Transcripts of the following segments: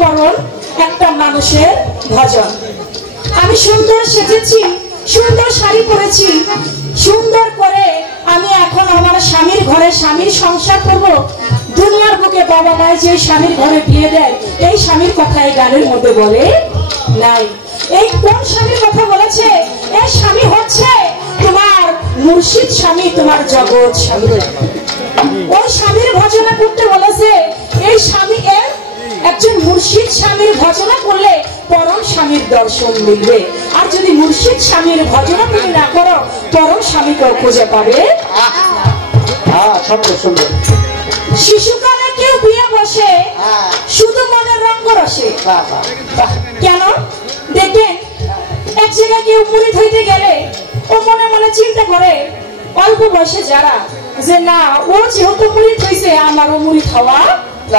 করণ একটা মানুষের ভজন। আমি সুন্দর সেজেছি, সুন্দর শাড়ি পরেছি, সুন্দর করে আমি এখন আমার স্বামীর ঘরে স্বামীর সংসার করব। দুনিয়ার বুকে বাবা মায় যে স্বামীর ঘরে বিয়ে দেয়, এই স্বামীর কথা এই গানের মধ্যে বলে নাই। এই কোন স্বামীর কথা বলেছে? এই স্বামী হচ্ছে তোমার মুর্শিদ স্বামী, তোমার জগৎ স্বামী। ওই স্বামীর ভজনা করতে বলেছে। এই স্বামী একজন মুর্শিদ স্বামীর ভজনা করলে পরম স্বামীর দর্শন মিলবে। আর যদি মুর্শিদ স্বামীর ভজনা তুমি না করো, পরম স্বামীকে খুঁজে পাবে। শিশুকালে কেউ বিয়ে বসে শুধু মনের রঙ্গ রসে। কেন দেখবেন এক জায়গায় কেউ মুরিদ হইতে গেলে ও মনে মনে চিন্তা করে অল্প বয়সে যারা, যে না ও যেহেতু মুরিদ হয়েছে আমারও মুরিদ হওয়া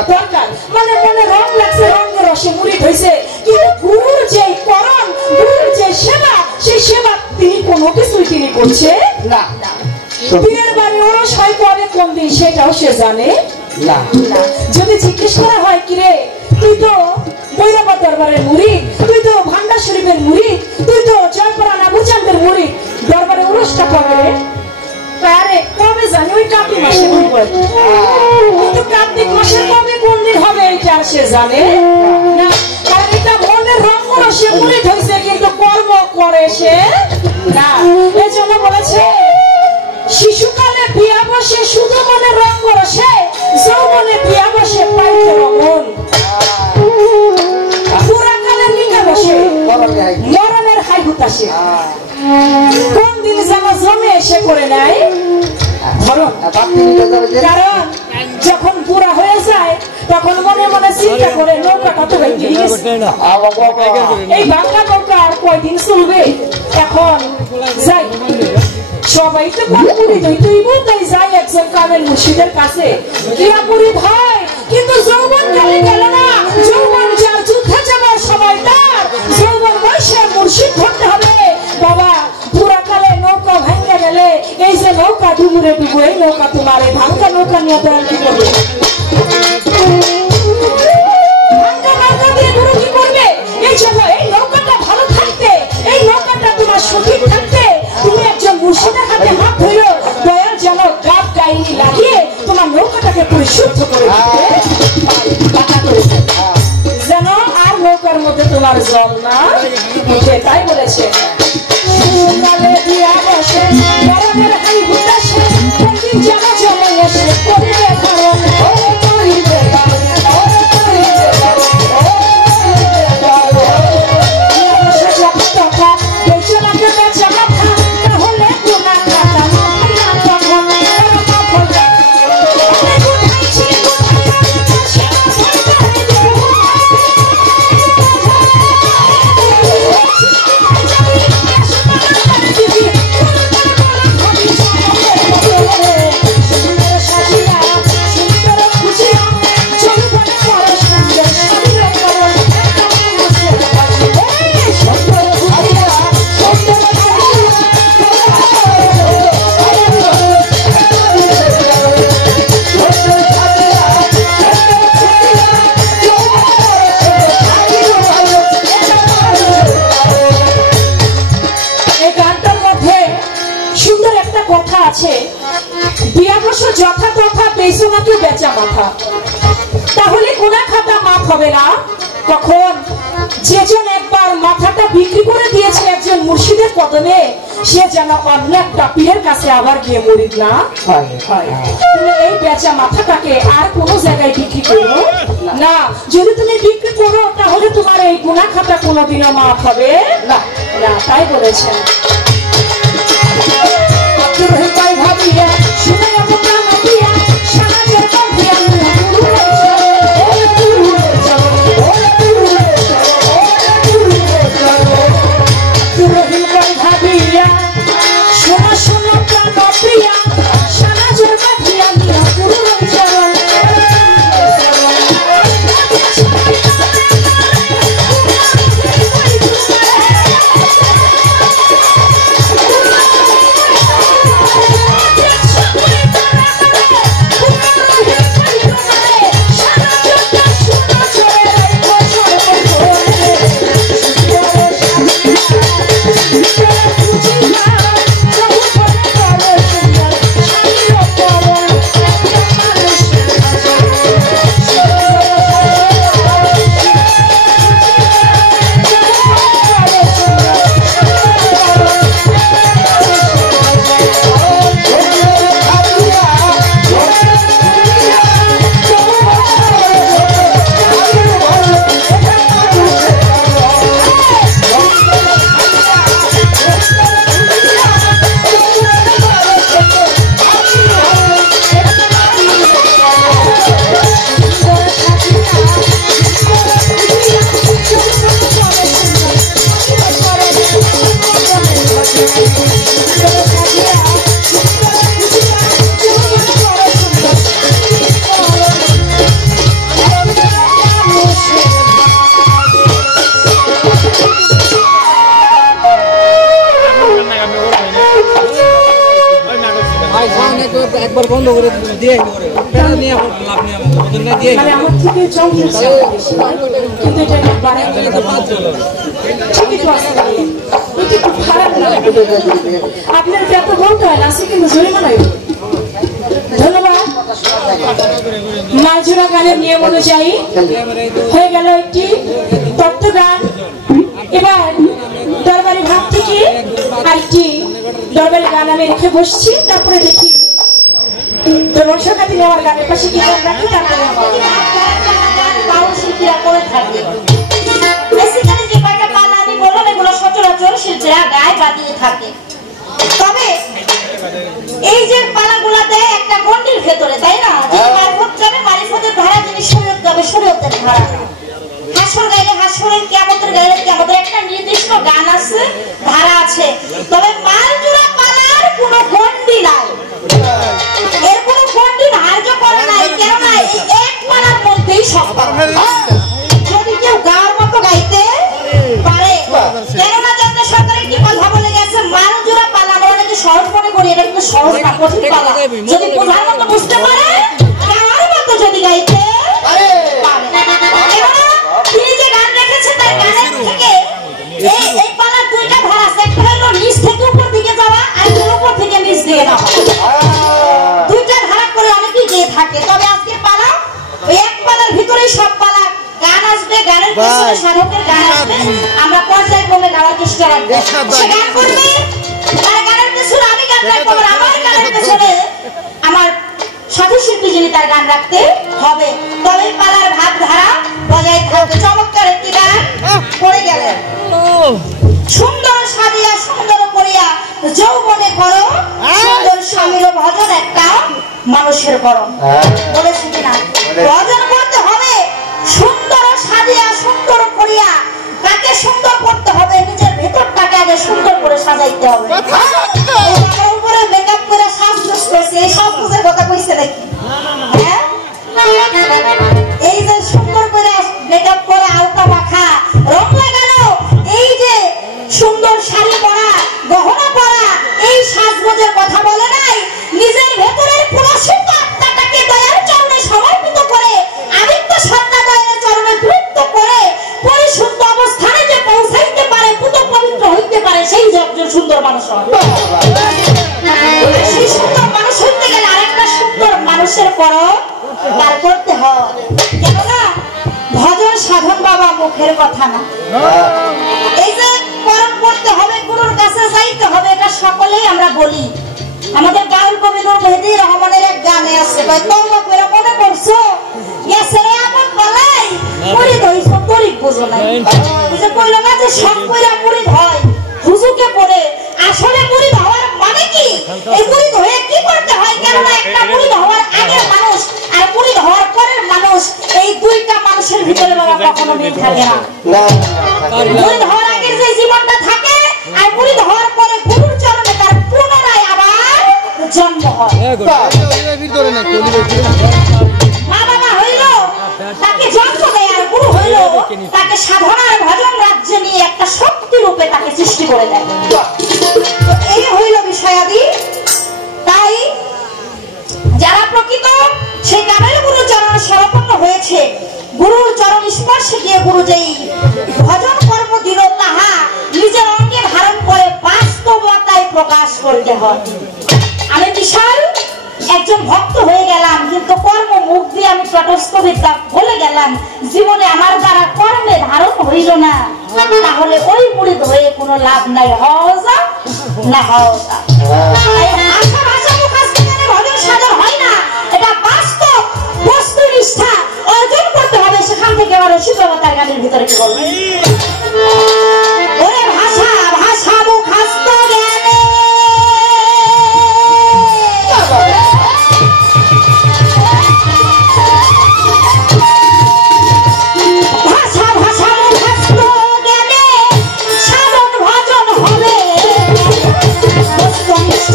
দরকার মানে মনে রং লাগছে রঙের রসে মুড়ি হয়েছে কিন্তু গুরুর যে করণ গুরুর যে সেবা সেই সেবা তিনি কোনো কিছুই তিনি করছে না পীরের বাড়ি ওরস হয় কবে কোন দিন সেটাও সে জানে না যদি জিজ্ঞেস করা হয় কিরে তুই তো বৈরাবত দরবারের মুরিদ তুই তো ভান্ডার শরীফের মুরিদ তুই তো জয়পুরা নাবুচাঁদের মুরিদ দরবারে ওরসটা কবে রে আরে কবে জানি ওই কার্তিক মাসে কিন্তু কার্তিক মাসের কবে কোন দিন হবে এটা আর সে জানে না কারণ এটা মনের রঙ সে মুরিদ হয়েছে কিন্তু কর্ম করে সে না এই জন্য বলেছে শিশুকালে বিয়া বসে শুধু মনে রঙ করছে যৌবনে বিয়া বসে পাইতে রমন পুরাকালে নিকা বসে মরণের হাই হুতাসে কোন দিন জানা জমে এসে করে নেয় কারণ যখন পুরা হয়ে যায় তখন মনে মনে চিন্তা করে নৌকাটা তো এই বাংলা নৌকা আর কয়দিন চলবে এখন যাই সবাই তো পুরি তুইব তাই যাই একজন কামেল মুর্শিদের কাছে কিয়া পুরি ভাই কিন্তু যৌবন কালে গেল না যৌবন যার যুদ্ধে যাবার সময় তার যৌবন বয়সে মুর্শিদ ধরতে হবে বাবা পুরা কালে নৌকা ভাঙ্গা গেলে এই যে নৌকা ডুবুরে ডুবু এই নৌকা তোমার এই ভাঙ্গা নৌকা নিয়ে দয়াল কি করবে ভাঙ্গা নৌকা দিয়ে গুরু কি করবে এই জন্য এই নৌকাটা ভালো থাকতে এই নৌকাটা তোমার সঠিক থাকতে তুমি একজন মুর্শিদের হাতে হাত ধরো দয়াল যেন গাব গাইনি লাগিয়ে তোমার নৌকাটাকে পরিশুদ্ধ করে যেন আর নৌকার মধ্যে তোমার জল না উঠে তাই বলেছে যেন জমে এসে করিবে কারণ তাহলে কোন খাতা মাফ হবে না কখন যেজন একবার মাথাটা বিক্রি করে দিয়েছে একজন মুর্শিদের কদমে সে যেন অন্য একটা পীরের কাছে আবার গিয়ে মুরিদ না তুমি এই বেচা মাথাটাকে আর কোন জায়গায় বিক্রি করো না যদি তুমি বিক্রি করো তাহলে তোমার এই গুনাহ খাতা কোনোদিনও মাফ হবে না তাই বলেছেন ভাবিয়া শুনে মোবাইল বন্ধ করে দিয়ে পেড়া নিয়ে লাভ নিয়ে আমাদের না দিয়ে মানে আমার থেকে জং হচ্ছে কিন্তু এটা বাড়াই ঠিকই তো আছে এটা খুব খারাপ না আপনার যত বলতে হয় না সে কিন্তু জরিমানা ধন্যবাদ মাঝুরা গানের নিয়ম অনুযায়ী হয়ে গেল একটি তত্ত্ব গান এবার দরবারি ভাব থেকে আরেকটি দরবারি গান আমি রেখে বসছি তারপরে দেখি তো রসকাতি নেওয়ার গানের পাশে কি গান রাখি তারপরে শিল্পীরা করে থাকে বেসিক্যালি যে কয়টা পালা আমি বললাম এগুলো সচরাচর শিল্পীরা গায়ে বাজিয়ে থাকে তবে এই যে পালাগুলাতে একটা গন্ডির ভেতরে তাই না যিনি মারিফত যাবে মারিফতের ধারা যিনি শরীয়ত যাবে শরীয়তের ধারা হাসর গাইলে হাসরের কিয়ামতের গাইলে কিয়ামতের একটা নির্দিষ্ট গান আছে ধারা আছে তবে মালজুরা পালার কোনো গন্ডি নাই এর কোনো গন্ডি ধার্য করা নাই কেননা এই এক পালার মধ্যেই সব যদি কেউ গাওয়ার মতো গাইতে পারে কেননা জানতে সরকার একটি কথা বলে গেছে মালজুরা পালা আমরা নাকি সহজ মনে করি এটা কিন্তু সহজ না কঠিন পালা যদি বোঝার মতো বুঝতে পারে গাওয়ার মতো যদি গাইতে পারে তিনি যে গান রেখেছেন তার গানের থেকে এই পালার দুইটা ধারা আছে একটা হলো নিচ থেকে উপর দিকে যাওয়া আর উপর থেকে নিচ দিকে যাওয়া দুইটা ধারা করে অনেকেই গিয়ে থাকে তবে আজকে পালা ওই এক পালার ভিতরেই সব পালা গান আসবে গানের পিছনে সাধকের গান আসবে আমরা পর্যায়ক্রমে গাওয়ার চেষ্টা রাখবো সে গান করবে তার গানের পিছনে আমি গান রাখবো আমার গানের পিছনে আমার সাথী শিল্পী যিনি তার গান রাখতে হবে তবে পালার ভাবধারা বজায় থাকবে চমৎকার একটি গান করে গেলেন সুন্দর সাজিয়া সুন্দর করিয়া যৌবনে করো সুন্দর স্বামীর ভজন একটা মানুষের করো বলেছি কিনা ভজন করতে হবে সুন্দর সাজিয়া সুন্দর করিয়া তাকে সুন্দর করতে হবে নিজের ভেতরটাকে আগে সুন্দর করে সাজাইতে হবে উপরে মেকআপ করে সাজগোজ করছে এই সব কিছুর কথা কইছে নাকি হ্যাঁ এই যে সুন্দর করে মেকআপ করে আলতা মাখা রং লাগানো এই যে সুন্দর শাড়ি পরা গহনা পরা এই সাজগোজের কথা বলে নাই নিজের ভেতরের পুরোসিদ্ধ আত্মাটাকে দয়ার চরণে সমর্পিত করে আদিত্য সত্তা দয়ার চরণে তৃপ্ত করে পরিশুদ্ধ অবস্থানে যে পৌঁছাইতে পারে পুত পবিত্র হইতে পারে সেই একজন সুন্দর মানুষ হয় সেই সুন্দর মানুষ হইতে গেলে আরেকটা সুন্দর মানুষের পরও পার করতে হয় কেননা ভজন সাধন বাবা মুখের কথা না এই যে করণ করতে হবে গুরুর কাছে যাইতে হবে এটা সকলেই আমরা বলি আমাদের গাউল কবি নূর মেহেদী রহমানের এক গানে আছে ভাই তোমরা করে মনে করছো গেছে রে আপন বলাই মুড়ি ধইছো তরিক বুঝো নাই বুঝে কইলো না যে সব কইরা মুড়ি হয় হুজুকে পড়ে আসলে মুড়ি হওয়ার মানে কি এই মুড়ি হয়ে কি করতে হয় কেননা একটা মুড়ি হওয়ার আগের মানুষ আর মুড়ি হওয়ার পরের মানুষ এই দুইটা মানুষের ভিতরে বাবা কখনো মিল থাকে না মুড়ি হওয়ার আগের যে জীবনটা থাকে আর মুড়ি হওয়ার পরে গুরুর চরণে তার পুনরায় আবার জন্ম হয় মা বাবা হইল তাকে জন্ম দেয় আর গুরু হইল তাকে সাধনার ভজন রাজ্যে নিয়ে একটা শক্তি রূপে তাকে সৃষ্টি করে দেয় তো এই হইল বিষয়াদি তাই যারা প্রকৃত সেই গানের গুরু চরণ শরণাপন্ন হয়েছে গুরুর চরণ স্পর্শে গিয়ে গুরু যেই ভজন কর্ম দিল তাহা নিজের অঙ্গে ধারণ করে বাস্তবতায় প্রকাশ করতে হয় আমি বিশাল একজন ভক্ত হয়ে গেলাম কিন্তু কর্ম মুখ দিয়ে আমি তটস্থ বিদ্যা বলে গেলাম জীবনে আমার দ্বারা কর্মে ধারণ হইল না তাহলে ওই মুড়িদ হয়ে কোনো লাভ নাই হওয়া না হওয়া আশা ভাষা মুখাস্ত ভজন সাধন হয় না এটা বাস্তব বস্তুনিষ্ঠা অর্জন করতে হবে সেখান থেকে আবার শিক্ষকতার গানের ভিতরে কি বলবো ওরে ভাষা ভাষা মুখাস্ত জ্ঞানে ভাষা ভাষা মুখাস্ত জ্ঞানে সাধন ভজন হবে বস্তুনিষ্ঠ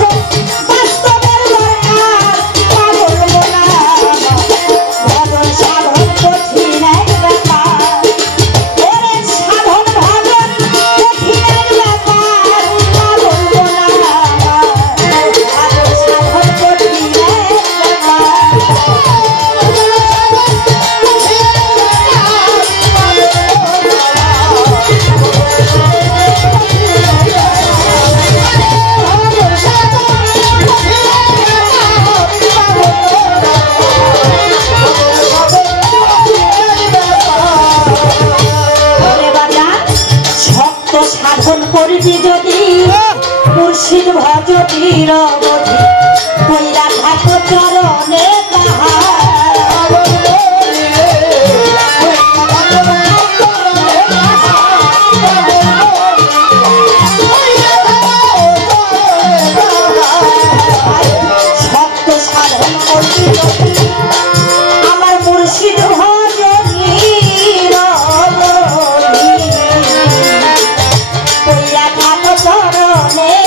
বাস্তবের দরকার পাগল মোনা ভজন সাধন কঠিন এক ব্যাপার ওরে সাধন ভজন করবি যদি মুর্শিদ ভজ চিরবধি কইরা থাকো চরণে সত্য সাধন করবি যদি আমার মুর্শিদ ভজ চিরবধি কইরা থাকো চরণে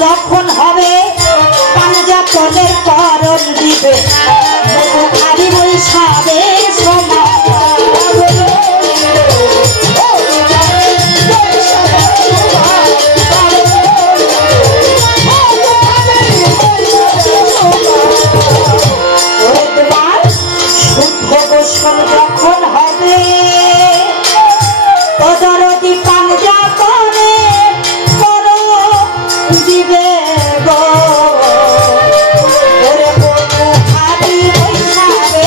যখন হবে পাঞ্জাতনের করণ দিবে খালি বৈশাবে শুদ্ধ গোসল যখন হবে অদরদি পাঞ্জাতনে দিবে গো ওরে বন্ধু খালি বৈশাবে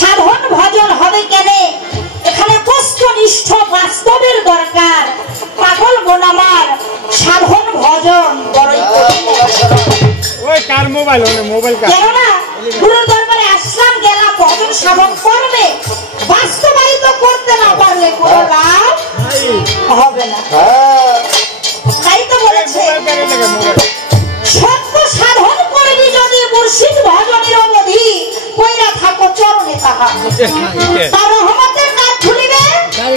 সাধন ভজন হবে কেন এখানে বস্তুনিষ্ঠ বাস্তবের দরকার পাগল বোন আমার সাধন ভজন বড়ই ওই কার মোবাইল ওনে মোবাইল কার কেন না গুরুর দরবারে আসলাম গেলাম ভজন সাধন করবে বাস্তবায়িত করতে না পারলে কোনো লাভ হবে না তাই তো বলেছে সত্য সাধন করবি যদি মুর্শিদ ভজনের অবধি কইরা থাকো চরণে তাহা তার রহমতের কাজ খুলিবে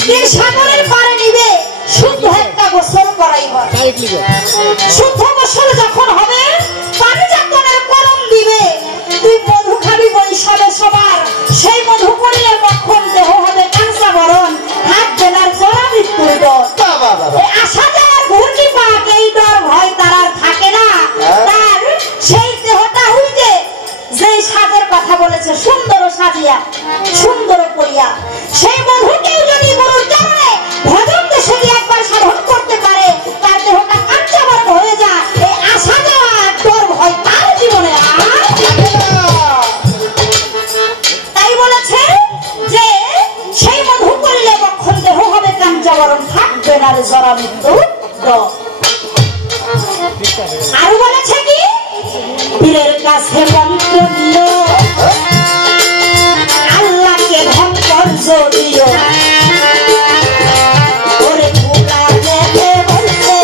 তিন সাগরের পারে নিবে শুদ্ধ একটা গোসল করাইব শুদ্ধ গোসল যখন হবে পাঞ্জাতনের করণ দিবে তুই মধু খাবি বৈশাবে সবার সেই মধু করিলে কখন দেহ হবে কাঁচা বরণ থাকবে না জরা মৃত্যুর ডর আসা যাওয়ার ঘূর্ণি পাক এই ডর ভয় তার আর থাকে না তার সেই দেহটা হইতে যেই সাজের কথা বলেছে সুন্দর সাজিয়া সুন্দর করিয়া সেই মধুকেও যদি গুরুর চরণে ভজন দেশে একবার সাধন করতে পারে তার দেহটা কাঁচা বরণ হয়ে যায় এই আসা যাওয়া ডর ভয় তার জীবনে আর তাই বলেছে যে সেই মধু করিলে কখন দেহ হবে কাঁচা বরণ থাকবে না রে জরা মৃত্যু শব্দ। আরো বলেছে কি পীরের কাছে মন্ত্র দিও আল্লাহকে ভঙ্কর দিও ওরে কুলাতে বলতে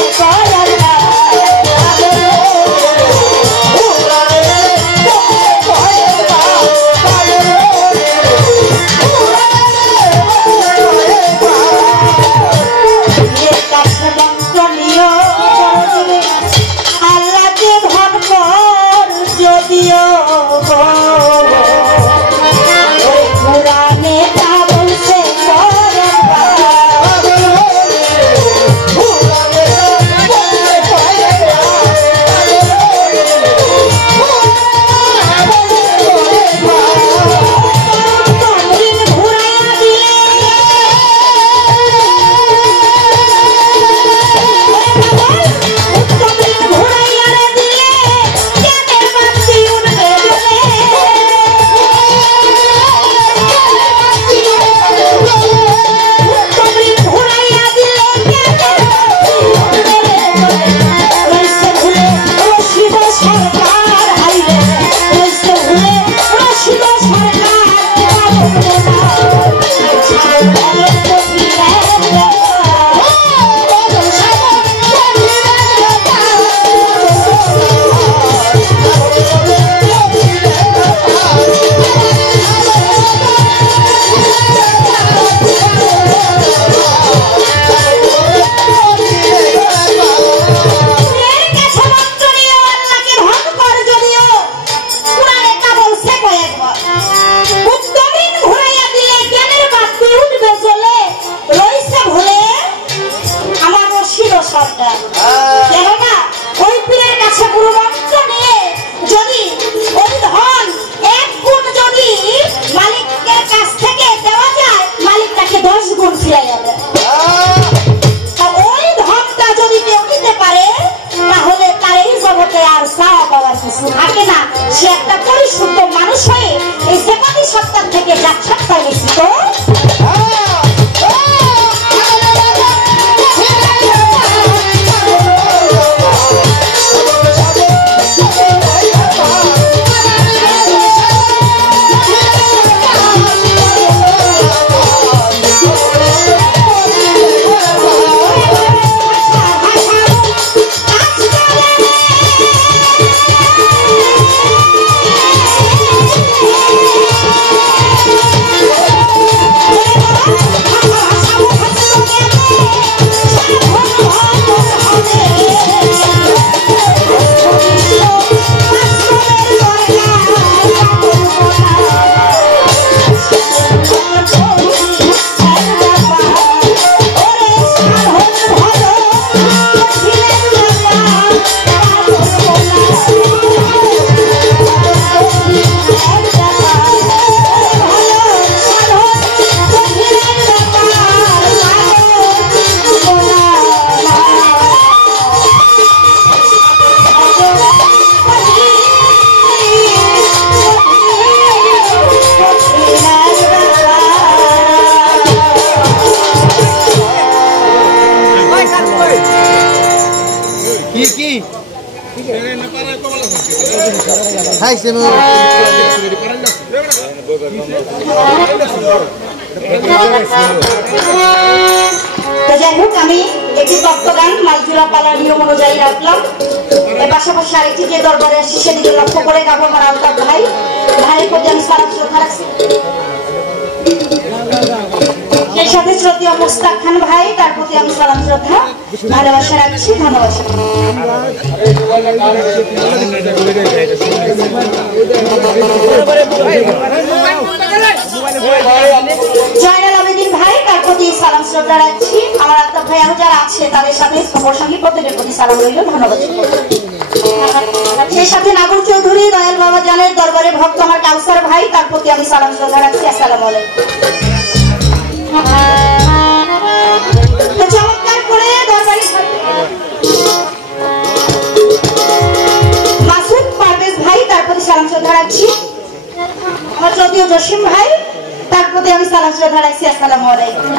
করার থাকে না, সে একটা পরিশুদ্ধ মানুষ হয়ে এই সেবাদী সত্তার থেকে যাচ্ছাত পায় নিশ্চিত। Hai sino. তো যাই হোক আমি একটি তত্ত্বগান মাইজুরা পালার নিয়ম অনুযায়ী রাখলাম। এর পাশাপাশি আরেকটি যে দরবারে আসছি সেদিকে লক্ষ্য করে গাবো আমার আলতাফ ভাই, ভাইয়ের প্রতি আমি সালাম শ্রদ্ধা রাখছি। সেই সাথে শ্রদ্ধেয় মুস্তাক খান ভাই, তার প্রতি আমি সালাম শ্রদ্ধা ভালোবাসা রাখছি। ধন্যবাদ। জয়নাল আবেদিন ভাই, তার প্রতি সালাম শ্রদ্ধা রাখছি। আমার আলতাফ ভাই আরো যারা আছে তাদের সাথে প্রসঙ্গী প্রত্যেকের প্রতি সালাম রইল। ধন্যবাদ। সেই সাথে নাগর চৌধুরী দয়াল বাবা জানের দরবারে ভক্ত আমার কাউসার ভাই, তার প্রতি আমি সালাম শ্রদ্ধা রাখছি। আসসালামু আলাইকুম। চমৎকার করে দরবারি মাসুদ পারভেজ ভাই, তার প্রতি সালাম শ্রদ্ধা রাখছি। আমার যদিও জসিম ভাই, তার প্রতি আমি সালাম শ্রদ্ধা রাখছি। আসসালামু আলাইকুম।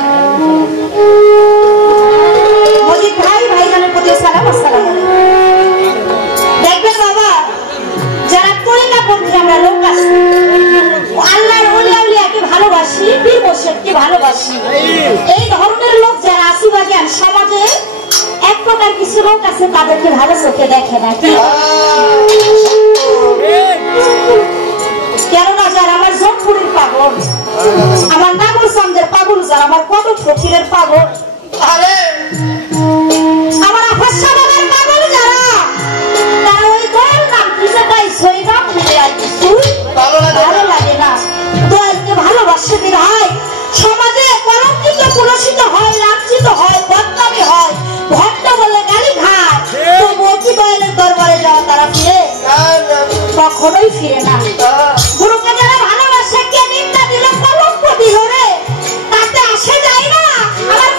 সাংবাদিক ভাই ভাইজানের প্রতি সালাম আসসালাম দেখবেন বাবা যারা তরিকাপন্থী আমরা লোক আছি আল্লাহর ওলি আউলিয়াকে ভালোবাসি পীর মুর্শিদকে ভালোবাসি এই ধরনের লোক যারা আছি বা জ্ঞান সমাজে এক প্রকার কিছু লোক আছে তাদেরকে ভালো চোখে দেখে না কেননা যারা আমার জোনপুরের পাগল আমার নাগর চান্দের পাগল যারা আমার কদম ফকিরের পাগল আমার আফাসা বাবার পাগল যারা তারা ওই দল নাম খুঁজে পাই সই নাম খুঁজে আর কিছু ভালো লাগে না দলকে ভালোবাসে ভাই সমাজে কলঙ্কিত কুলসিত হয় লাঞ্ছিত হয় বদনামি হয় ভক্ত বলে গালি খায় তো মকি দয়ালের দরবারে যাওয়া তারা ফিরে কখনোই ফিরে না গুরুকে যারা ভালোবাসে কে নিন্দা দিল কলঙ্ক দিল রে তাতে আসে যায় না আমার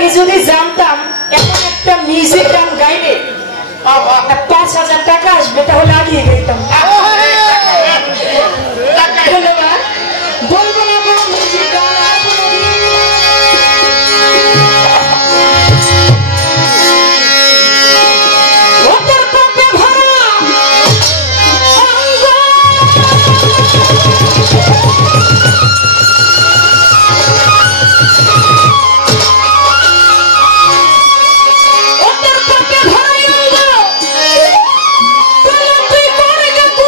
আগে যদি জানতাম এমন একটা মিউজিক গান গাইলে 5,000 টাকা আসবে তাহলে আগিয়ে গেতাম। ধন্যবাদ। বলবো না কোনো মিউজিক গান আর কোনোদিন। ওদের পাপে ভরা অঙ্গ, ওদের পাপে ভরা অঙ্গ, তুই করে গেত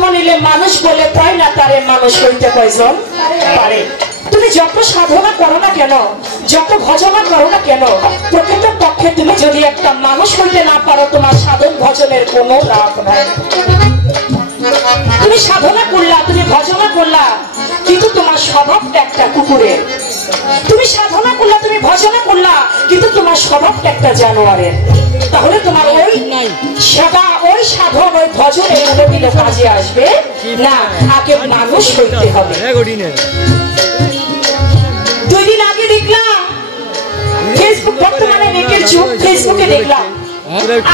জন্ম নিলে মানুষ বলে তাই না তারে মানুষ হইতে কয়জন পারে। তুমি যত সাধনা করো না কেন, যত ভজনা করো না কেন, প্রকৃত পক্ষে তুমি যদি একটা মানুষ হইতে না পারো, তোমার সাধন ভজনের কোনো লাভ নাই। তুমি সাধনা করলা, তুমি ভজনা করলা, কিন্তু তোমার স্বভাবটা একটা কুকুরের। তুমি সাধনা করলা, তুমি ভজনা করলা, কিন্তু তোমার স্বভাবটা একটা জানোয়ারের। তাহলে তোমার ওই সেবা, ওই সাধন, ওই ভজনে কোনোদিন কাজে আসবে না। আগে মানুষ হইতে হবে। 2 দিন আগে দেখলাম ফেসবুক, বর্তমানে নেটের যুগ, ফেসবুকে দেখলাম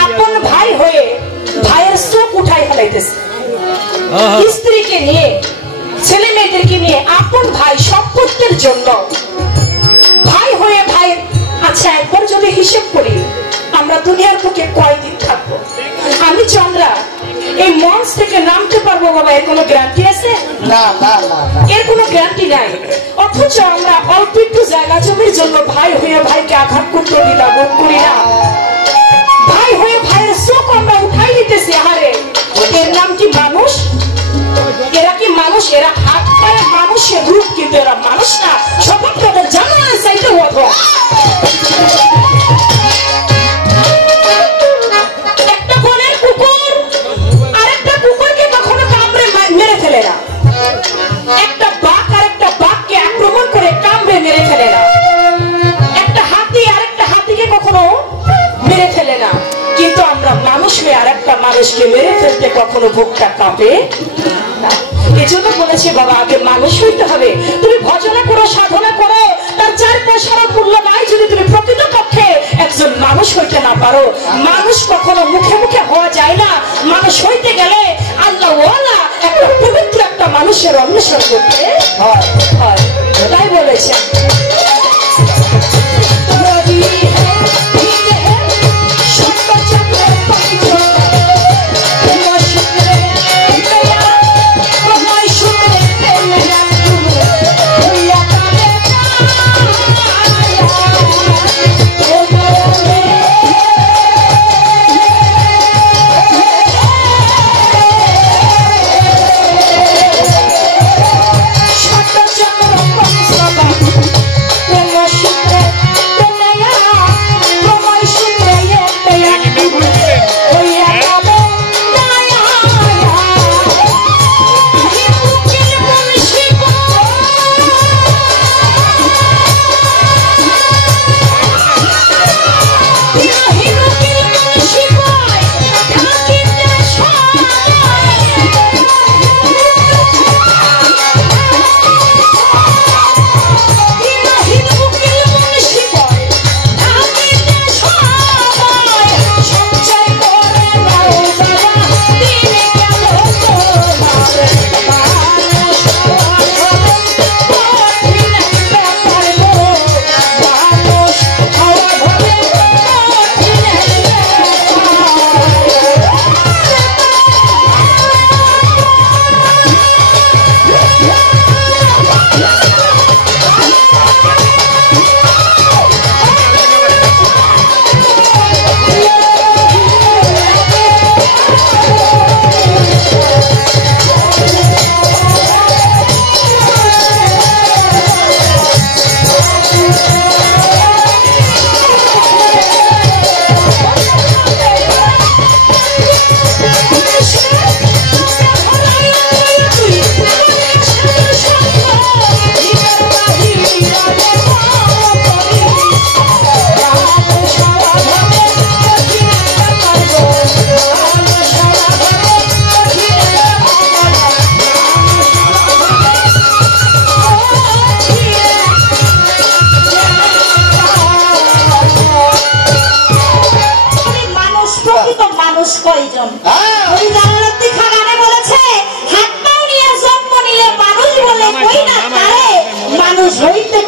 আপন ভাই হয়ে ভাইয়ের চোখ উঠাই ফেলাইতেছে। স্ত্রীকে নিয়ে, ছেলে মেয়েদেরকে নিয়ে, আপন ভাই সম্পত্তির জন্য ভাই হয়ে ভাই। আচ্ছা, একবার যদি হিসেব করি আমরা দুনিয়ার বুকে কয়দিন থাকবো? আমি চন্দ্রা এই মঞ্চ থেকে নামতে পারবো বাবা, এর কোনো গ্যারান্টি আছে? না না না, এর কোনো গ্যারান্টি নাই। অথচ আমরা অল্প একটু জায়গা জমির জন্য ভাই হয়ে ভাইকে আঘাত করতে দ্বিধাবোধ করি না। ভাই হয়ে ভাইয়ের চোখ আমরা উঠাই দিতেছি। আহারে, এর নাম কি মানুষ? এরা কি মানুষ? এরা হাত পায়ে মানুষের রূপ, কিন্তু এরা মানুষ না। সবাই তাদের জানোয়ারের চাইতে অধম। একটা বনের কুকুর আরেকটা কুকুরকে কখনো কামড়ে মেরে ফেলে না। একটা বাঘ আরেকটা বাঘকে আক্রমণ করে কামড়ে মেরে ফেলে না। একটা হাতি আরেকটা হাতিকে কখনো মেরে ফেলে না। কিন্তু আমরা মানুষ হয়ে আরেকটা মানুষকে মেরে ফেলতে কখনো বুকটা কাঁপে না। এজন্য বলেছি বাবা, আগে মানুষ হইতে হবে। তুমি ভজনা করো, সাধনা করো, তার 4 পয়সার মূল্য নাই যদি তুমি প্রকৃত পক্ষে একজন মানুষ হইতে না পারো। মানুষ কখনো মুখে মুখে হওয়া যায় না। মানুষ হইতে গেলে আল্লাহ ওয়ালা একটা পবিত্র একটা মানুষের অন্বেষণ করতে হয়। তাই বলেছেন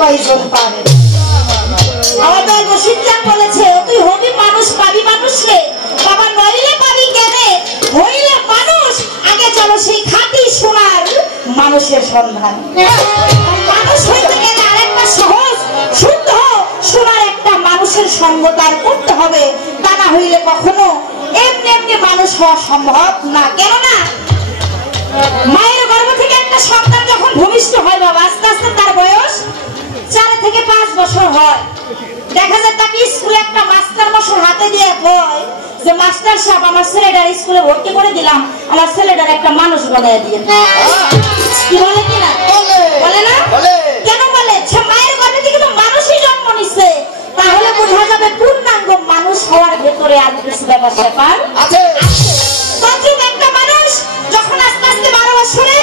কয়জন পারে? আমাদের বসিরজান বলেছে তুই হবি মানুষ পাবি মানুষ রে বাবা, নইলে পাবি কেনে? হইলে মানুষ আগে চলো সেই খাঁটি সোনার মানুষের সন্ধান। মানুষ হইতে গেলে আরেকটা সহজ শুদ্ধ সোনার একটা মানুষের সঙ্গ তার করতে হবে, তা না হইলে কখনো এমনি এমনি মানুষ হওয়া সম্ভব না। কেননা হয় দেখা যায় তাকে স্কুলে একটা মাস্টার মশাই হাতে দিয়ে কয় যে মাস্টার সাহেব আমার ছেলেটার স্কুলে ভর্তি করে দিলাম আমার ছেলেটার একটা মানুষ বানায় দিয়ে কি বলে কিনা বলে না কেন বলে সে মায়ের গর্ভে থেকে তো মানুষই জন্ম নিচ্ছে তাহলে বোঝা যাবে পূর্ণাঙ্গ মানুষ হওয়ার ভেতরে আর কিছু ব্যাপার স্যাপার আছে তদ্রুপ একটা মানুষ যখন আস্তে আস্তে 12 বছরে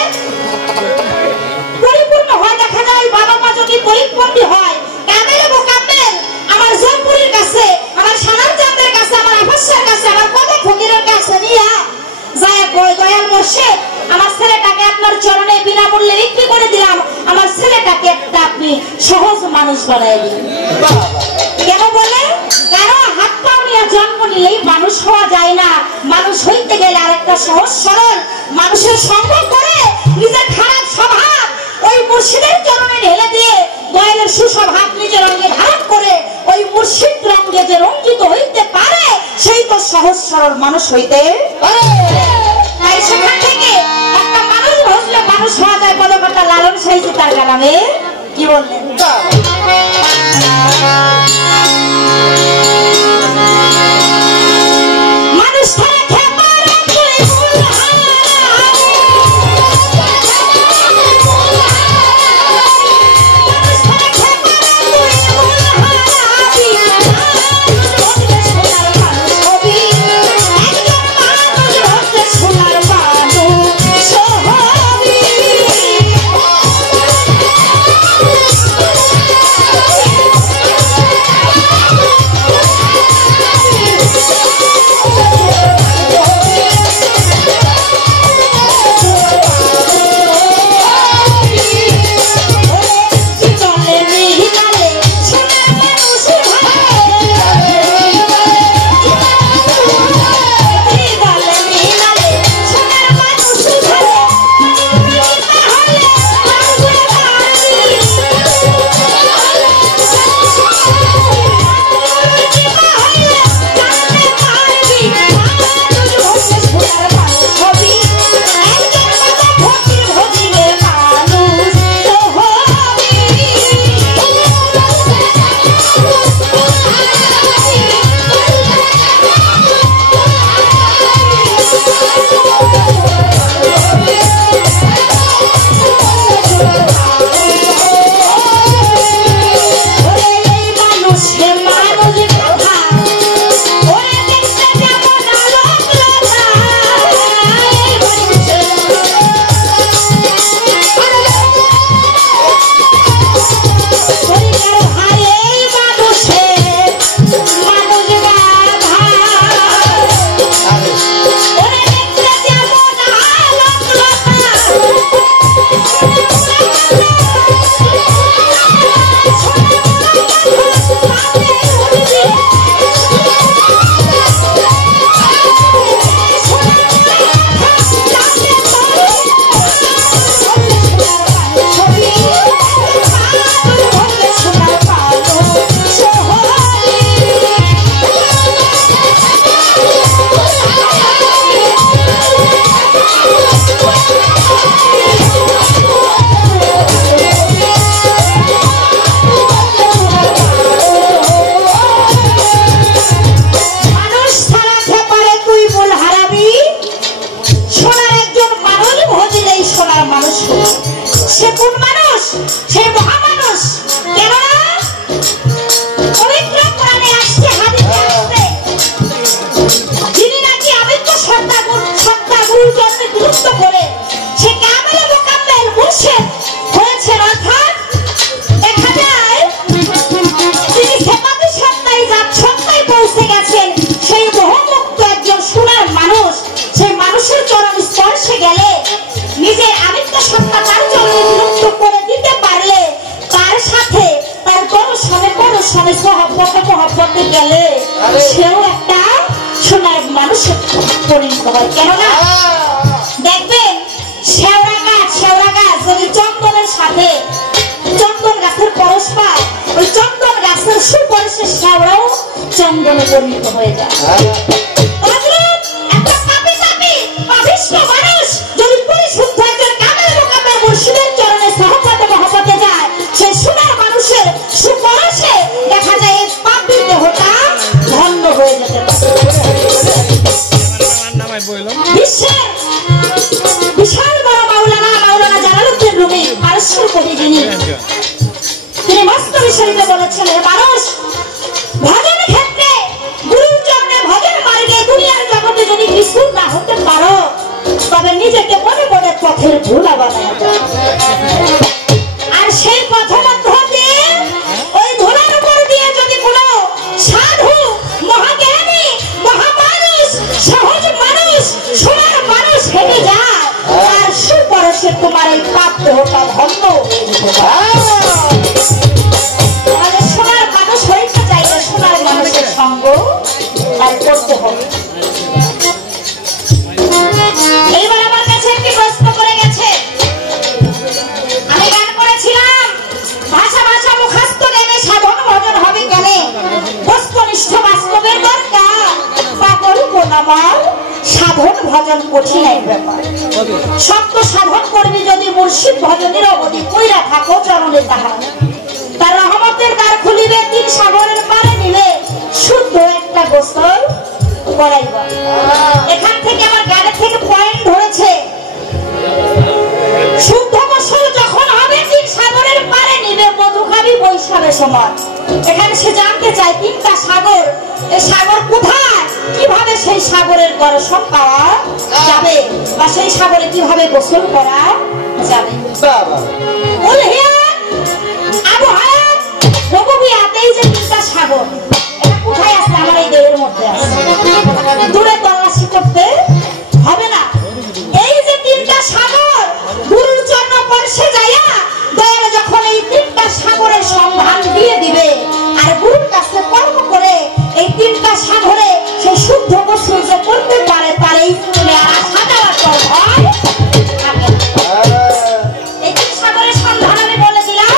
পরিপূর্ণ হয় দেখা যায় বাবা মা যদি পরিপূর্ণ হয় কামেল এবং কামেল আমার জয়পুরের কাছে আমার সানার চাঁদের কাছে আমার আফাসের কাছে আমার কদম ফকিরের কাছে নিয়ে যায় কই দয়াল মুর্শিদ আমার ছেলেটাকে আপনার চরণে বিনামূল্যে বিক্রি করে দিলাম আমার ছেলেটাকে একটা আপনি সহজ মানুষ বানাই দিন কেন বলে কারণ হাত পা নিয়ে জন্ম নিলেই মানুষ হওয়া যায় না মানুষ হইতে গেলে আরেকটা সহজ সরল মানুষের সঙ্গ করে নিজের খারাপ স্বভাব ওই মুর্শিদের চরণে ঢেলে দিয়ে দয়ালের সুস্বভাব নিজের রঙে ধারণ করে ওই মুর্শিদ রঙে যে রঞ্জিত হইতে পারে সেই তো সহজ সরল মানুষ হইতে পারে তাই সেখান থেকে একটা মানুষ বুঝলে মানুষ হওয়া যায় পদকর্তা লালন সাহিত্য তার কালামে কি বললেন মানুষ সেও একটা সোনার মানুষের পরিণত হয় কেননা দেখবেন শেওড়া গাছ যদি চন্দনের সাথে চন্দন গাছের পরশ পায় ওই চন্দন গাছের সুপরিশের শেওড়াও চন্দনে পরিণত হয়ে যায় একটা পাপিষ্ট মানুষ যদি পরিশুদ্ধ একজন কামেল মোকামেল মুর্শিদের চরণে সহপতে মহব্বতে যায় সেই সোনার মানুষের সুপরশে শরীফে বলেছেন, হে মানুষ, ভজন ক্ষেত্রে গুরুর চরণে ভজন মার্গে দুনিয়ার জগতে যদি কিছু না হতে পারো, তবে নিজেকে মনে মনে পথের ধুলা বানায় দাও। আর সেই পথের মধ্য দিয়ে ওই ধুলার উপর দিয়ে যদি কোনো সাধু, মহাজ্ঞানী, মহামানুষ, সহজ মানুষ, সোনার মানুষ হেঁটে যায়, তার সুপরশে তোমার এই পাপ দেহটা ধন্য হয়ে যেতে পারে। তাহলে সোনার মানুষ হইতে চাইলে সোনার মানুষের সঙ্গ তার করতে হবে। এইবার আমার কাছে একটি প্রশ্ন করে গেছে, আমি গান করেছিলাম ভাষা ভাষা মুখস্থ জ্ঞানে সাধন ভজন হবে কেন? বস্তুনিষ্ঠ বাস্তবের দরকার। পাগল কোন আমার সাধন ভজন কঠিন এক ব্যাপার। সত্য সাধন করবি যদি মুর্শিদ ভজনের অবধি কইরা থাকো চরণে তাহার, তার রহমতের দ্বার খুলিবে, তিন সাগরের পারে নিবে, শুদ্ধ একটা গোসল করাইবা। এখান থেকে আমার গানের থেকে পয়েন্ট ধরেছে, শুদ্ধ গোসল যখন হবে তিন সাগরের পারে নিবে, মধু খাবি বৈশাখের সময়। এখানে সে জানতে চায় তিনটা সাগর, এই সাগর কোথায়, কিভাবে সেই সাগরের দর্শন পাওয়া যাবে, বা সেই সাগরে কিভাবে গোসল করা যাবে। আবু হায়াত, রবুবিয়াতেই যে তিনটা সাগর, এটা কোথায় আছে? আমার এই দেহের মধ্যে আছে। দূরে তল্লাশি করতে হবে না। এই যে তিনটা সাগর, গুরুর চরণ স্পর্শে যাইয়া দয়াল যখন এই তিনটা সাগরের সন্ধান দিয়ে দিবে, আর গুরুর কাছে কর্ম করে এই তিনটা সাগরে সেই শুদ্ধ গোসল যে করতে পারে, তার এই আর সাদা তোর ভয় থাকে না। এই তিন সাগরের সন্ধান আমি বলে দিলাম,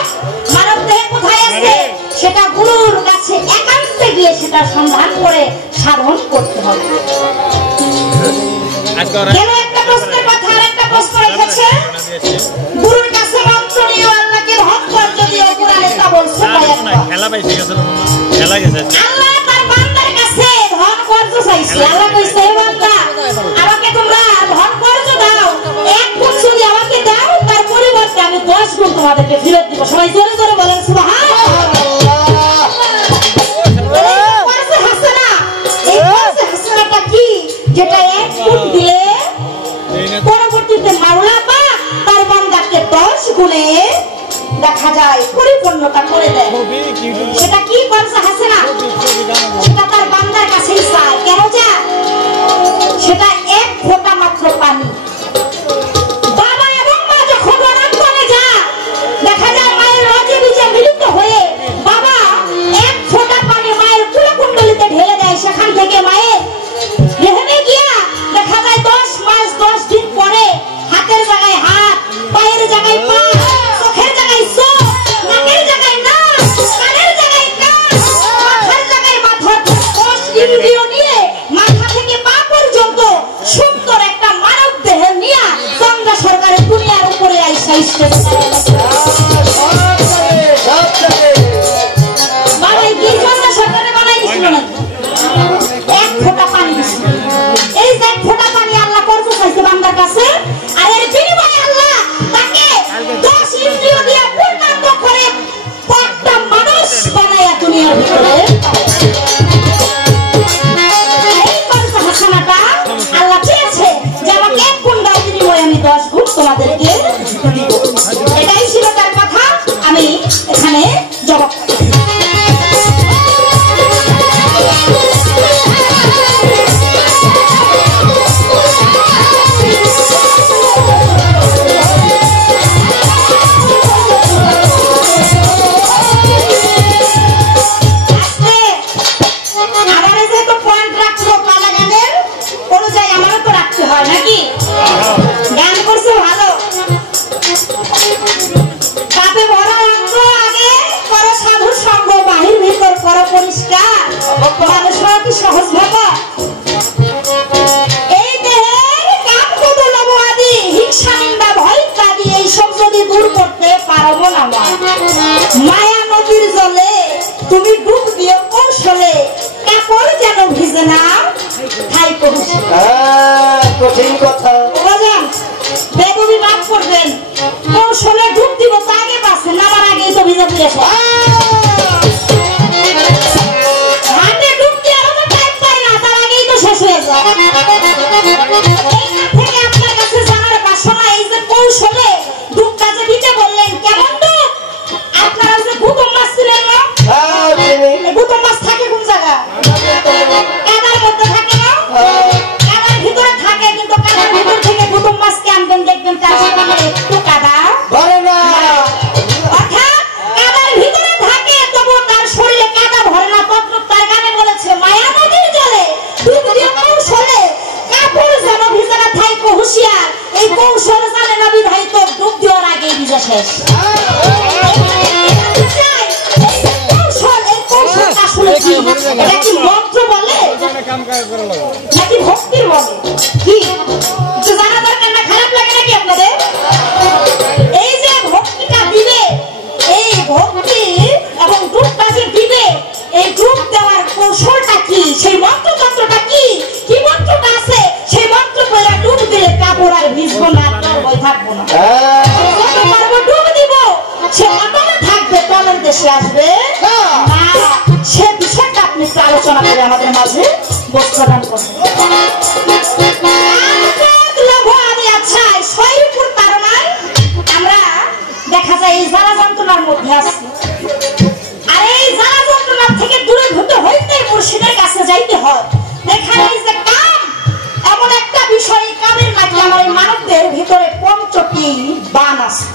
মানব দেহে কোথায় আছে সেটা গুরুর কাছে একান্তে গিয়ে সেটা সন্ধান করে সাধন করতে হবে। কেন একটা প্রশ্নের কথা আর একটা প্রশ্ন রেখেছে, গুরুর কাছে মন্ত্র নিয়ে আল্লাহকে ধন কর, যদি কোরআনে তা বলছে আল্লাহ তার বান্দার কাছে ধন কর্জ চাইছে। আল্লাহ কইছে, হে বান্দা, আমাকে তোমরা ধন কর্জ দাও, এক গুণ যদি আমাকে দাও, তার পরিবর্তে আমি 10 গুণ তোমাদেরকে ফেরত দিব। সবাই জোরে জোরে বলেন সুবহানাল্লাহ। কর্জ হাসানা, এই কর্জ হাসানাটা কি? যেটা এক গুণ দিলে পরবর্তীতে মাওলা পাক তার বান্দাকে 10 গুণে দেখা যায় পরিপূর্ণতা করে দেয়। সেটা কি কর্জ হাসানা? সেটা তার বান্দার কাছেই চায়। কেন চায়? সেটা এক ফোঁটা মাত্র পানি। বাবা এবং মা যখন রণাঙ্গনে যায়, দেখা যায় মায়ের রজে বীজে মিলিত হয়ে বাবা এক ফোঁটা পানি মায়ের কুলকুণ্ডলিতে ঢেলে দেয়। সেখান থেকে মায়ের রেহেমে গিয়া দেখা যায় 10 মাস 10 দিন পরে হাতের জায়গায় হাত, পায়ের জায়গায় পা, চোখের জায়গায় চোখ, নাকের জায়গায় নাক, কানের জায়গায় কান, মাথার জায়গায় মাথা, 10 ইন্দ্রিয় নিয়ে মাথা থেকে পা পর্যন্ত সুন্দর একটা মানব দেহে নিয়ে চন্দ্র সরকারের দুনিয়ার উপরে আইসা বানাই কি চন্দ্র সরকারে বানাই দিছিল না? এক ফোঁটা পানি দিছিল। এই যে এক ফোঁটা পানি আল্লাহ করতে চাইছে বান্দার কাছে, আর এর বিনিময়ে আল্লাহ তাকে 10 ইন্দ্রিয় দিয়ে পূর্ণাঙ্গ করে একটা মানুষ বানায়া দুনিয়ার ভিতরে। এই কর্জ হাসানাটা আল্লাহ চেয়েছে যে আমাকে এক গুণ দাও, বিনিময়ে আমি 10 গুণ তোমাদেরকে দিব। এটাই ছিল তার কথা। আমি এখানে জবাব নাকি গান করছে ভালো। পাপে ভরা অঙ্গ আগে করো সাধুর সঙ্গ, বাহির ভিতর করো পরিষ্কার, মানুষ হওয়া কি সহজ ভাবা? এই দেহের কাম কত লোভ আদি, হিংসা নিন্দা ভয় ইত্যাদি, এইসব যদি দূর করতে পারবো না মায়া নদীর জলে তুমি ডুব দিও কৌশলে, কাপড় যেন ভিজে না খাই কৌশল। কঠিন কথা। বেগুবি মাফ করবেন, কৌশলে ডুব দিব তো আগে পাচ্ছে, নামার আগেই তো ভিজে দিয়ে কৌশল জানে না বিধায় তো ডুব দেওয়ার আগে ভিজা শেষ। আসলে কি এটা কি মন্ত্র বলে নাকি ভক্তির বলে কি একটু জানা দরকার না? খারাপ লাগে নাকি আপনাদের? এই যে ভক্তিটা দিবে, এই ভক্তি এবং ডুবটা যে দিবে, এই ডুব দেওয়ার কৌশলটা কি, সেই মন্ত্রতন্ত্রটা কি, কি মন্ত্রটা আছে, সেই মন্ত্র করে ডুব দিলে কাপড় আর ভিজবো না, ভয় থাকবো না। যত পারবো ডুব দিব, সে অটলে থাকবে, তলের দেশে আসবে না। সে বিষয়টা আপনি একটু আলোচনা করে আমাদের মাঝে বস্ত্রদান করবেন। আচ্ছা, শরীরপুর তারনায় আমরা দেখা যায় এই জ্বালা যন্ত্রণার মধ্যে আছি, আর এই জ্বালা যন্ত্রণার থেকে দূরীভূত হইতে মুর্শিদের কাছে যাইতে হয়। এখানে যে কাম এমন একটা বিষয়, কামের নাকি আমার এই মানবদের ভিতরে ৫টি বান আছে।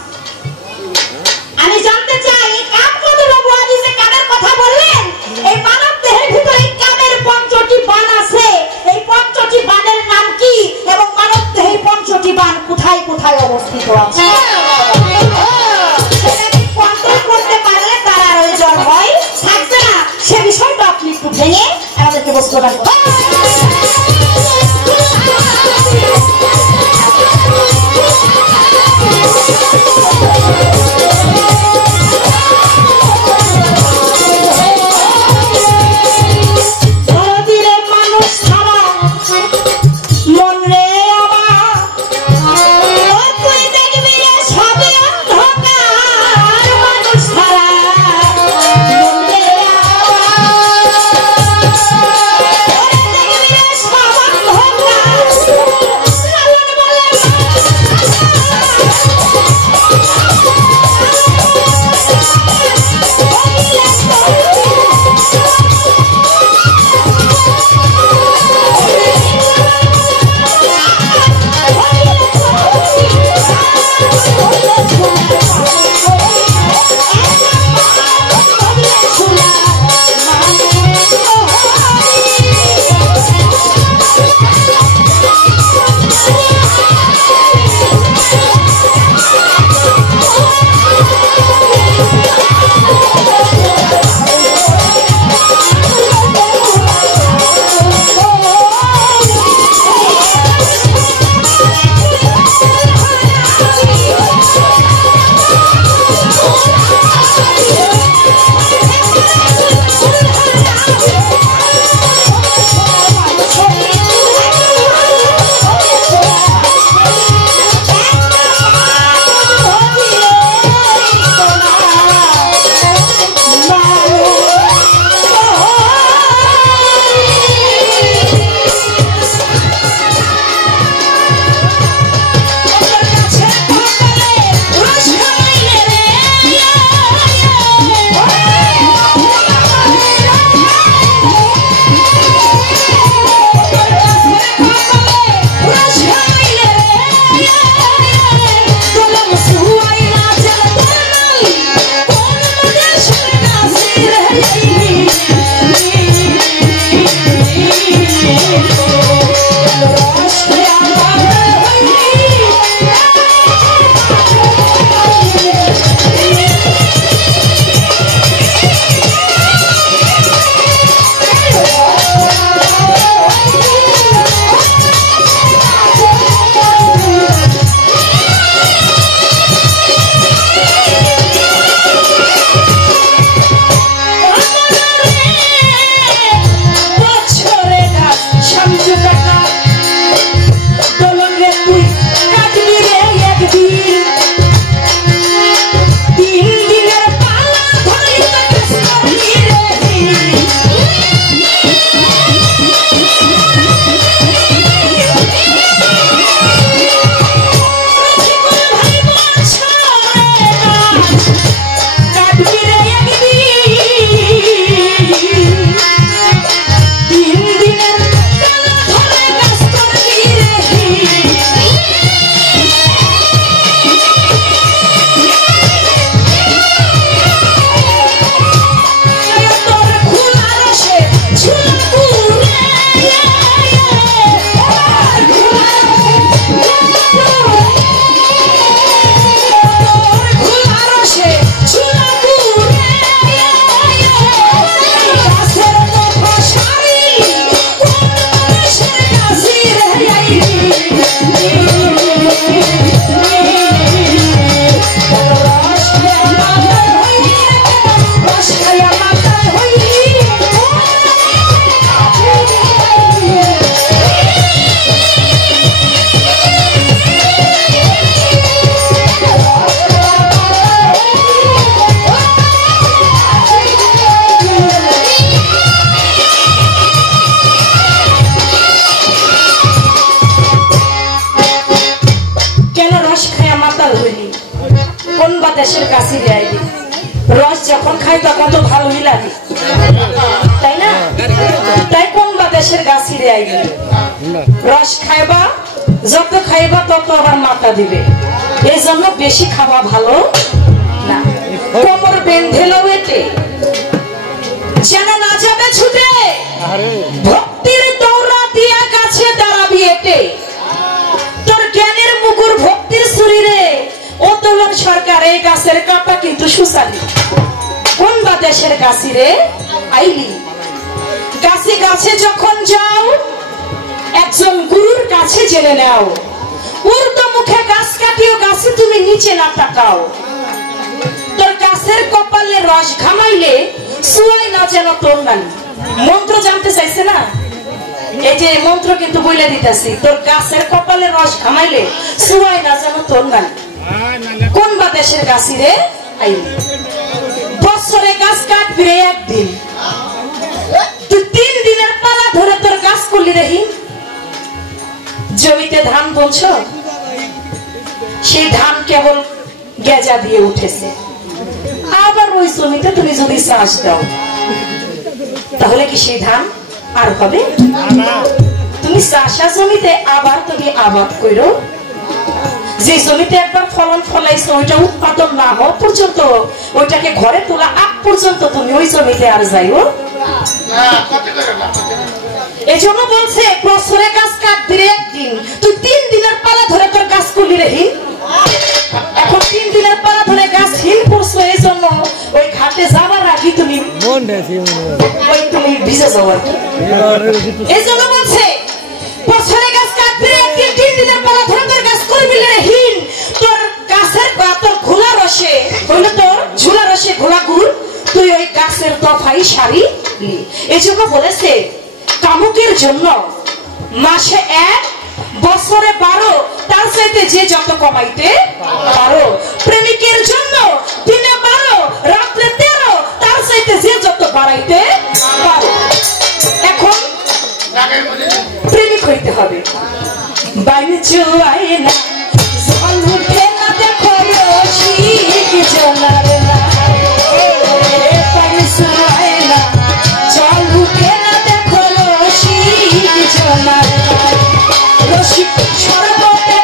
আমি জানতে চাই কাম কত নবুয়াদি যে কামের কথা বললেন, এই মানব দেহের ভিতরে কামের ৫টি বান আছে। এই ৫টি বানের নাম কি এবং মানব দেহে ৫টি বান কোথায় কোথায় অবস্থিত আছে? সেটাকে কন্ট্রোল করতে পারলে তার আর ওই জ্বর ভয় থাকবে না। সে বিষয়টা আপনি একটু ভেঙে আমাদেরকে বস্তুদান করুন। মাতাল হইলি কোন বা দেশের কাছে আইলি রস যখন খাই তখন তো ভালোই লাগে তাই না তাই কোন বা দেশের গাছি রে আইলি রস খাইবা যত খাইবা তত আবার মাথা দিবে এই জন্য বেশি খাওয়া ভালো না কোমর বেঁধে লো এতে যেন না যাবে ছুটে ভক্তির দৌড়া দিয়া কাছে দাঁড়াবি এতে তোর জ্ঞানের মুকুর ভক্তির শরীরে উত্তোলন সরকার এই গাছের কাটা কিন্তু সুসালি কোন বা দেশের গাছি রে আইলি গাছে গাছে যখন যাও একজন গুরুর কাছে জেনে নাও উর্দু মুখে গাছ কাটিও গাছে তুমি নিচে না তাকাও তোর গাছের কপালে রস ঘামাইলে সুয়াই না যেন তোর নালি মন্ত্র জানতে চাইছে না এই যে মন্ত্র কিন্তু বইলে দিতেছি তোর গাছের কপালে রস ঘামাইলে সুয়াই না যেন তোর নালি কোন বা দেশের গাছি রে আইলি বছরে গাছ কাটবি রে একদিন তুই 3 দিনের পালা ধরে তোর গাছ করলি রেহি জমিতে ধান বলছ সেই ধান কেবল গেজা দিয়ে উঠেছে আবার ওই জমিতে তুমি যদি চাষ দাও তাহলে কি সেই ধান আর হবে তুমি চাষা জমিতে আবার তুমি আবাদ করো যে জমিতে একবার ফলন ফলাইছো ওইটা উৎপাদন না হওয়া পর্যন্ত ওইটাকে ঘরে তোলা আগ পর্যন্ত তুমি ওই জমিতে আর যাইও এই জন্য বলছে বছরে গাছ কাটবি রে একদিন তুই 3 দিনের পালা ধরে তোর গাছ করলি রে এখন 3 দিনের পালা ধরে গাছ হিল করছো এই জন্য ওই ঘাটে যাবার আগে তুমি তুমি ভিজে যাওয়ার এই জন্য বলছে বছরে গাছ কাটবি রে একদিন 3 দিনের পালা ধরে তোর গাছ করবি রে হিন তোর গাছের তোর ঘোলা রসে হইলো তোর ঝুলা রসে ঘোলা গুড় তুই ওই গাছের দফাই সারি এই জন্য বলেছে কামুকের জন্য মাসে 1 বছরে 12 তার চাইতে যে যত কমাইতে পারো প্রেমিকের জন্য দিনে 12 রাতে 13 তার চাইতে যে যত বাড়াইতে পারো এখন প্রেমিক হইতে হবে বাইরে চুয়াই না জল উঠে না দেখো রশিক জলার না বাইরে চুয়াই না জল উঠে না দেখো রশিক জলার না রশিক সর্বতে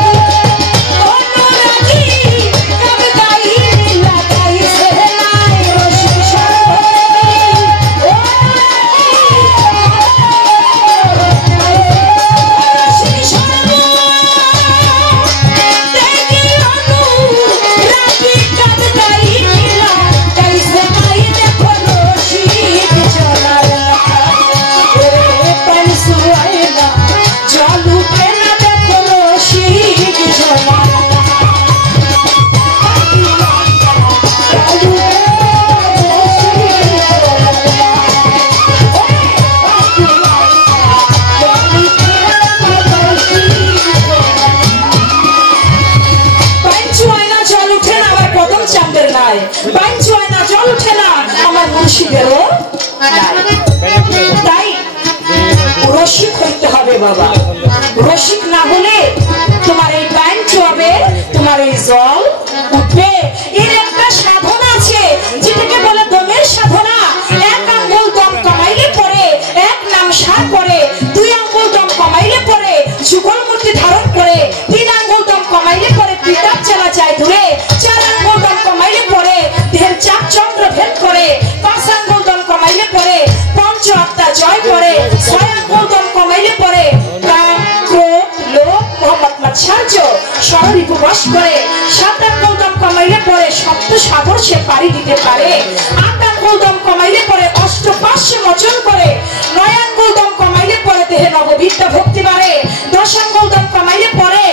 অনুরাগী কবিতাই লাগাইছে নাই রশিক সর্বতে রশিক সর্বতে দেখি অনুরাগী কবিতাই লাগাইছে নাই দেখো রশিক জলার না পানি সুয়াই না জল উঠে না দেখো রশিক জলার জল উঠে না আমার কদম চাঁদের নাই বাইঞ্চু আয়না জল উঠে না আমার মুর্শিদেরও নাই তাই রসিক হইতে হবে বাবা রসিক না হলে তোমার এই বাইন চুয়াবে তোমার এই জল উঠবে এর একটা সাধনা আছে যেটাকে বলে দমের সাধনা 1 আঙ্গুল দম কমাইলে পরে 1 নাম সার করে 2 আঙ্গুল দম কমাইলে পরে যুগল মূর্তি ধারণ করে 3 আঙ্গুল দম কমাইলে পরে পিতাব চালা যায় দূরে 4 আঙ্গুল দম কমাইলে পরে দেহের চাপ চন্দ্র ভেদ করে 5 আঙ্গুল দম কমাইলে পরে পঞ্চ আত্মা জয় করে 6 আঙ্গুল দম কমাইলে পরে কাম ক্রোধ লোভ মোহাম্মদ মাৎসার্য ষড়রিপু বশ করে 7 আঙ্গুল দম কমাইলে পরে সপ্ত সাগর সে পাড়ি দিতে পারে 8 আঙ্গুল দম কমাইলে পরে অষ্টপাশ্য মোচন করে 9 আঙ্গুল দম কমাইলে পরে দেহে নববিদ্যা ভক্তি বাড়ে 10 আঙ্গুল দম কমাইলে পরে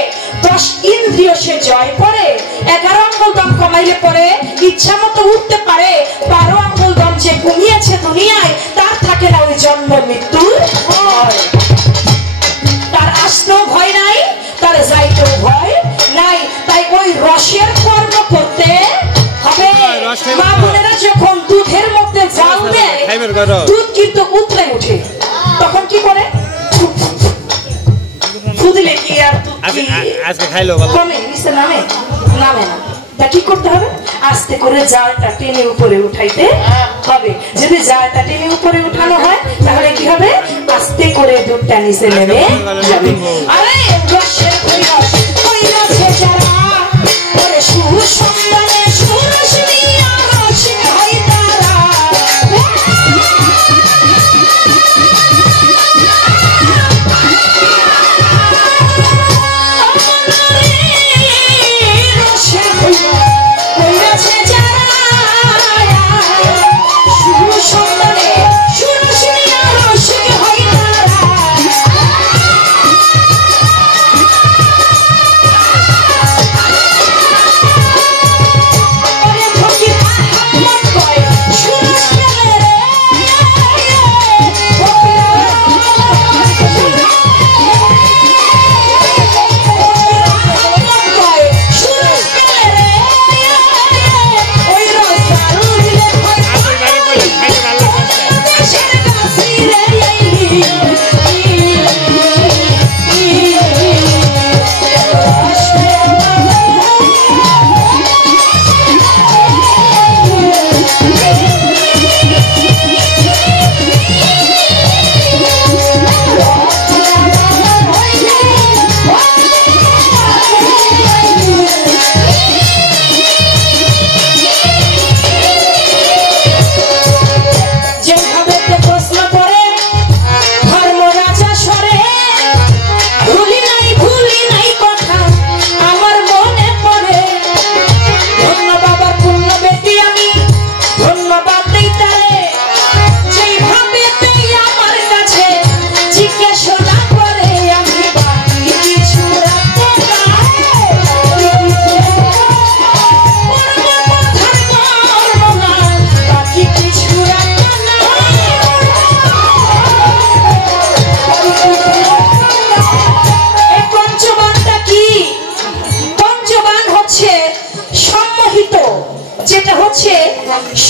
10 ইন্দ্রিয় সে জয় করে 11 আঙ্গুল দম কমাইলে পরে ইচ্ছা মতো উঠতে পারে 12 আঙ্গুল দম যে কমিয়েছে দুনিয়ায় তার থাকে না ওই জন্ম মৃত্যুর ভয় তার আসতেও ভয় নাই তার যাইতেও ভয় নাই তাই ওই রসের কর্ম করতে হবে মা বোনেরা যখন দুধের মধ্যে জাল দেয় দুধ কিন্তু উতলে ওঠে তখন কি করে ফুদিলে কি আর আজকে খাইলো কমে নিচে নামে নামে না। তা কি করতে হবে? আস্তে করে জালটা টেনে উপরে উঠাইতে হবে। যদি জালটা টেনে উপরে উঠানো হয় তাহলে কি হবে? আস্তে করে দুধটা নিচে নেমে যাবে। আরে রসের কৈলাস কৈলাসে যারা ওরে সুসন্তানে সুরসিয়া রসিক হয় তারা।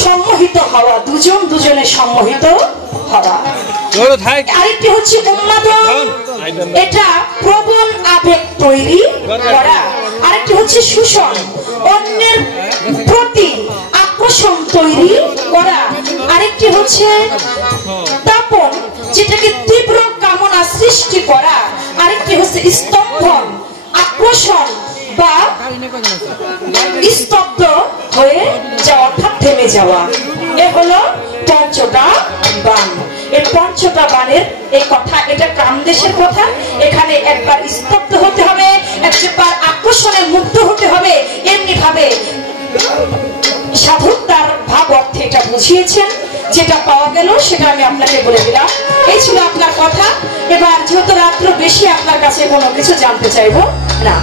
সম্মোহিত হওয়া, দুজন দুজনে সম্মোহিত হওয়া। আরেকটি হচ্ছে উন্মাদন, এটা প্রবল আবেগ তৈরি করা। আরেকটি হচ্ছে শোষণ, অন্যের প্রতি আকর্ষণ তৈরি করা। আরেকটি হচ্ছে তাপন, যেটাকে তীব্র কামনা সৃষ্টি করা। আরেকটি হচ্ছে স্তম্ভন, আকর্ষণ বা স্তব্ধ হয়ে যাওয়া, অর্থাৎ থেমে যাওয়া। এ হলো পঞ্চটা বাণ। এই পঞ্চটা বাণের এই কথা, এটা কামদেশের কথা। এখানে একবার স্তব্ধ হতে হবে, একবার আকর্ষণে মুগ্ধ হতে হবে। এমনি ভাবে সাধক তার ভাব অর্থে এটা বুঝিয়েছেন। যেটা পাওয়া গেল সেটা আমি আপনাকে বলে দিলাম। এই ছিল আপনার কথা। এবার যেহেতু রাত্র বেশি, আপনার কাছে কোনো কিছু জানতে চাইবো না।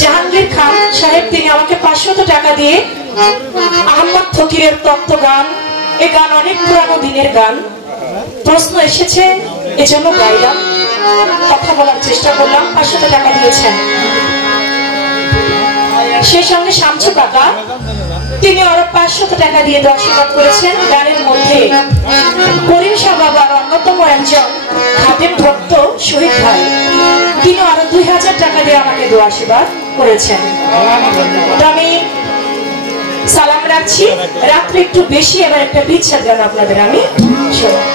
জাহাঙ্গীর খান সাহেব তিনি আমাকে 500 টাকা দিয়ে আহমদ ফকিরের তত্ত্ব গান, এ গান অনেক পুরানো দিনের গান, প্রশ্ন এসেছে এজন্য গাইলাম, কথা বলার চেষ্টা করলাম। 500 টাকা দিয়েছেন। সেই সঙ্গে শামসু কাকা তিনি আরো 500 টাকা দিয়ে আশীর্বাদ করেছেন। গানের মধ্যে করিম শাহ বাবার অন্যতম একজন খাদেম ভক্ত শহীদ ভাই তিনি আরো 2000 টাকা দিয়ে আমাকে আশীর্বাদ করেছেন। আমি সালাম রাখছি। রাত্রে একটু বেশি, এবার একটা বিচ্ছেদ গান আপনাদের আমি শোনাবো।